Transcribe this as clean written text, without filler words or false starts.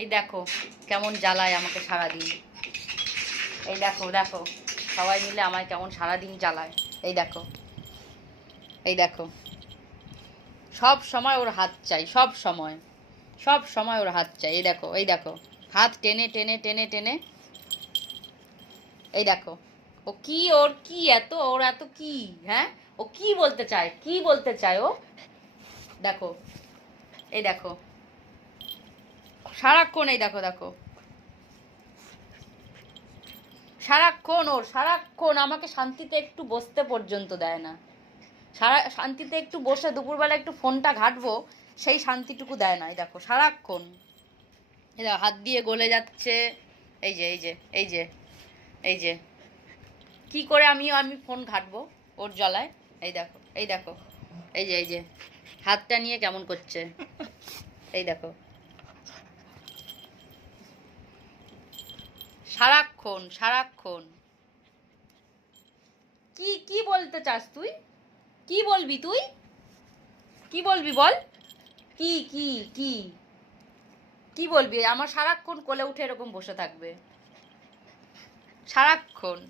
এই দেখো কেমন জ্বালায় আমাকে সারাদিন। এই দেখো দেখো সবাই মিলে আমায় কেমন সারাদিন জ্বালায়। এই দেখো এই দেখো সব সময় ওর হাত চাই, সব সময় সব সময় ওর হাত চাই। এই দেখো এই দেখো হাত টেনে টেনে টেনে টেনে। এই দেখো ও কি, ওর কি এত, ওর এত কি, হ্যাঁ ও কি বলতে চায়, কি বলতে চায় ও। দেখো এই দেখো সারাক্ষণ, এই দেখো দেখো সারাক্ষণ ওর, সারাক্ষণ আমাকে শান্তিতে একটু বসতে পর্যন্ত দেয় না। শান্তিতে একটু বসে দুপুরবেলা একটু ফোনটা ঘাঁটবো, সেই শান্তিটুকু দেয় না। এই দেখো সারাক্ষণ এই দেখো হাত দিয়ে গলে যাচ্ছে। এই যে এই যে এই যে এই যে কি করে আমি ফোন ঘাঁটবো ওর জ্বালায়। এই দেখো এই দেখো এই যে এই যে হাতটা নিয়ে কেমন করছে। এই দেখো সারাক্ষণ সারাক্ষণ। কি কি বলতে চাস তুই, কি বলবি তুই, কি বলবি বল, কি কি কি কি বলবি। আমার সারাক্ষণ কোলে উঠে এরকম বসে থাকবে সারাক্ষণ।